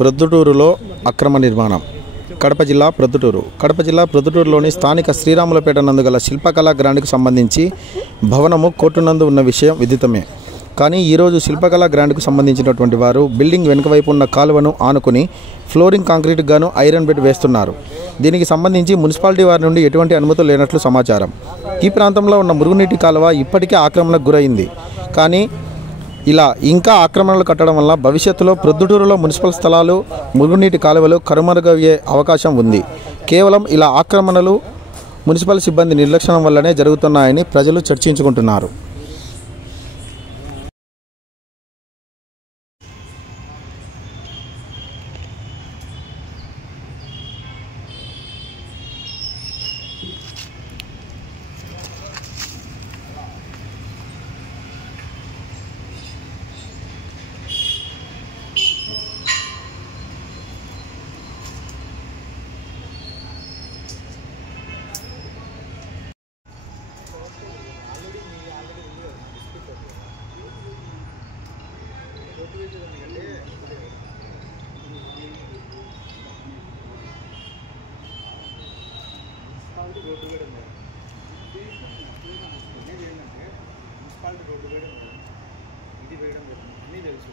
ప్రొద్దుటూరులో అక్రమ నిర్మాణం. కడప జిల్లా ప్రొద్దుటూరులోని స్థానిక శ్రీరాములపేట నందు గల శిల్పకళా గ్రాండ్కు సంబంధించి భవనము కోర్టు నందు ఉన్న విషయం విదితమే. కానీ ఈరోజు శిల్పకళా గ్రాండ్కు సంబంధించినటువంటి వారు బిల్డింగ్ వెనుక వైపు ఉన్న కాలువను ఆనుకుని ఫ్లోరింగ్ కాంక్రీట్ గాను ఐరన్ బెడ్ వేస్తున్నారు. దీనికి సంబంధించి మున్సిపాలిటీ వారి నుండి ఎటువంటి అనుమతులు లేనట్లు సమాచారం. ఈ ప్రాంతంలో ఉన్న మురుగునీటి కాలువ ఇప్పటికే ఆక్రమణకు గురైంది. కానీ ఇలా ఇంకా ఆక్రమణలు కట్టడం వల్ల భవిష్యత్తులో ప్రొద్దుటూరులో మున్సిపల్ స్థలాలు, మురుగునీటి కాలువలు కనుమరుగయ్యే అవకాశం ఉంది. కేవలం ఇలా ఆక్రమణలు మున్సిపల్ సిబ్బంది నిర్లక్ష్యం వల్లనే జరుగుతున్నాయని ప్రజలు చర్చించుకుంటున్నారు. మున్సిపాలిటీ రోడ్డు వేయడం ఇది వేయడం అన్నీ తెలుసు.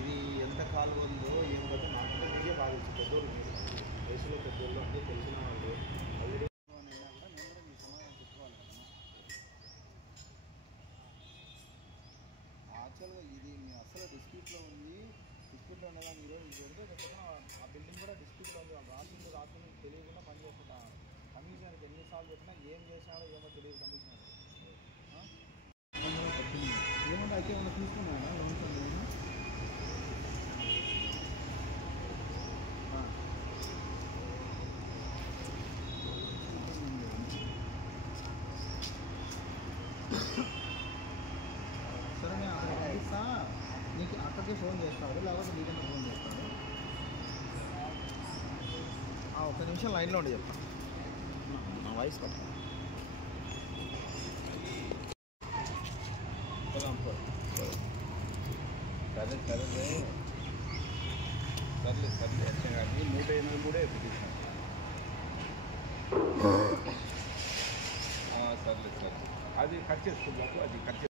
ఇది ఎంత కాలువ ఉందో ఏం కదా నాకంటే మీకే బాగా తెలుసు. పెద్దోళ్ళు మీరు వయసులో పెద్దోళ్ళు అంటే తెలిసిన వాళ్ళు ఆల్రెడీ అయినా కూడా నేను కూడా మీ సమాధానం చెప్పుకోవాలి. యాక్చువల్గా ఇది మీ అసలు డిస్ప్యూట్లో ఉంది. డిస్ప్యూట్లో ఉన్నదాన్ని ఈరోజు పెడితే లేకపోతే ఆ బిల్డింగ్ కూడా డిస్ప్యూట్లో ఉంది. రాత్రి తెలియకుండా పనిచేస్తున్నాను. కమిషనర్కి ఎన్నిసార్లు చెప్పినా ఏం చేసినాడో ఏమో తెలియదు. కమిషనర్ ఏమన్నా అయితే ఏమన్నా తీసుకున్నాడా లోన్స్ ఏమన్నా? సరే నేను అక్కడ పంపిస్తా, నీకు అక్కడికే ఫోన్ చేస్తాడు లేకపోతే నీకన్నా ఫోన్ చేస్తాడు. ఒక్క నిమిషం లైన్లో ఉండి చెప్తాను. నా వాయిస్ పట్టు. సరే వచ్చా కానీ 183 పిటిషన్. సర్లే అది కట్ చేసుకుందాం. అది కట్